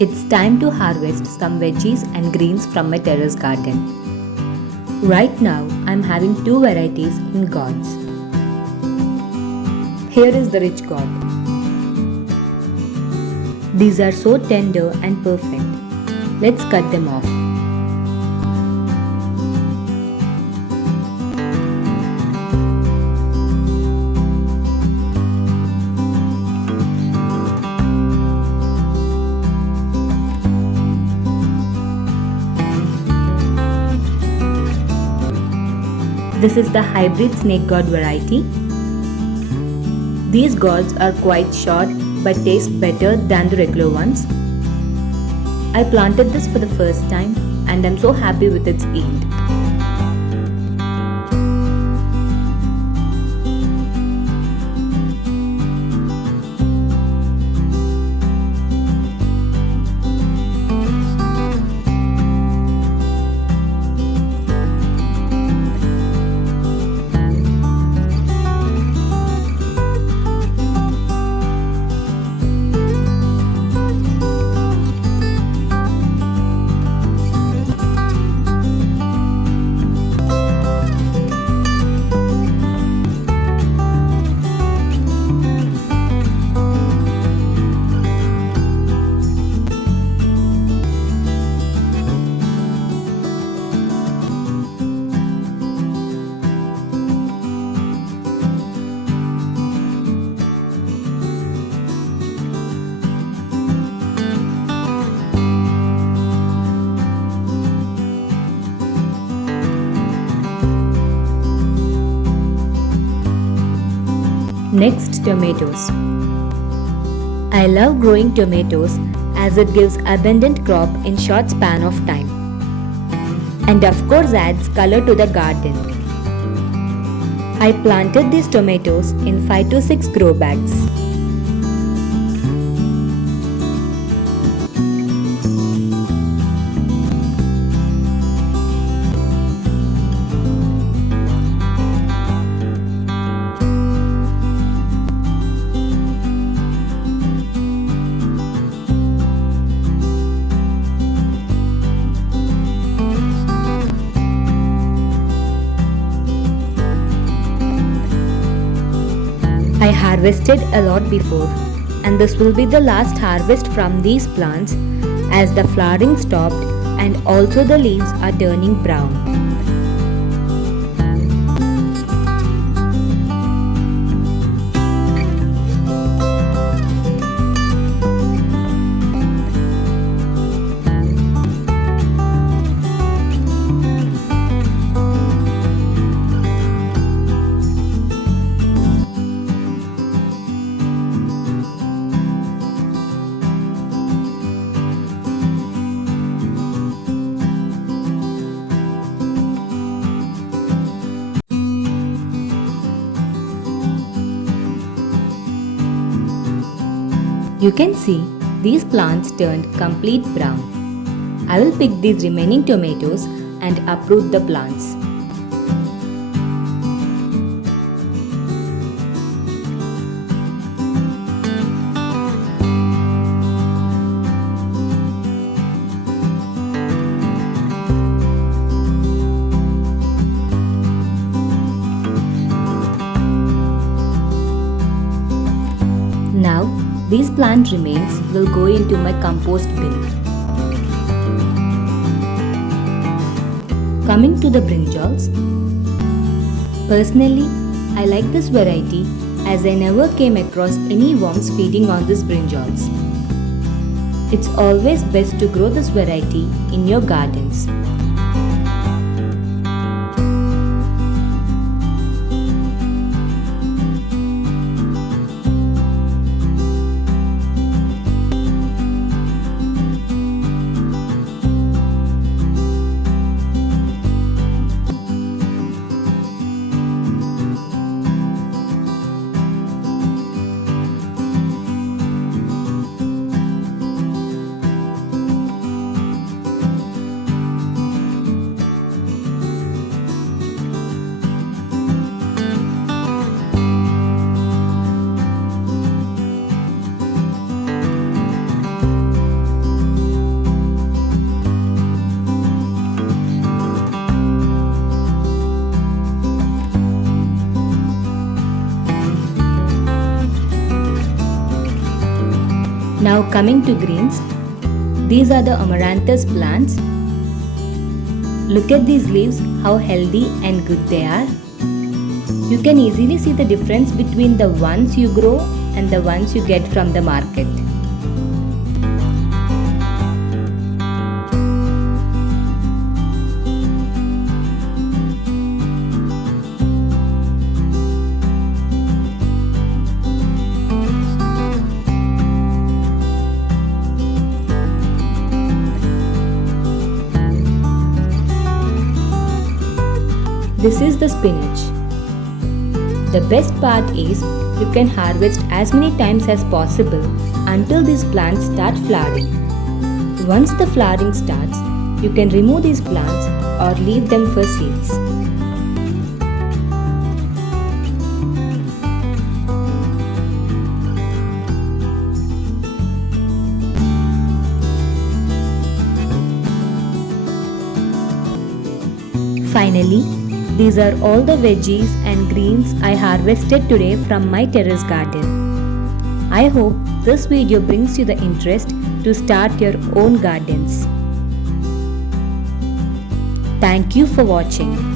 It's time to harvest some veggies and greens from my terrace garden. Right now, I'm having two varieties in gourds. Here is the rich gourd. These are so tender and perfect. Let's cut them off. This is the hybrid snake gourd variety. These gourds are quite short but taste better than the regular ones. I planted this for the first time and I'm so happy with its yield. Next, tomatoes. I love growing tomatoes as it gives abundant crop in short span of time. And of course adds color to the garden. I planted these tomatoes in 5 to 6 grow bags. I harvested a lot before, and this will be the last harvest from these plants as the flowering stopped and also the leaves are turning brown. You can see these plants turned complete brown. I will pick these remaining tomatoes and uproot the plants. Now, these plant remains will go into my compost bin. Coming to the brinjals. Personally, I like this variety as I never came across any worms feeding on these brinjals. It's always best to grow this variety in your gardens. Now coming to greens, these are the amaranthus plants. Look at these leaves, how healthy and good they are. You can easily see the difference between the ones you grow and the ones you get from the market. This is the spinach. The best part is you can harvest as many times as possible until these plants start flowering. Once the flowering starts, you can remove these plants or leave them for seeds. Finally, these are all the veggies and greens I harvested today from my terrace garden. I hope this video brings you the interest to start your own gardens. Thank you for watching.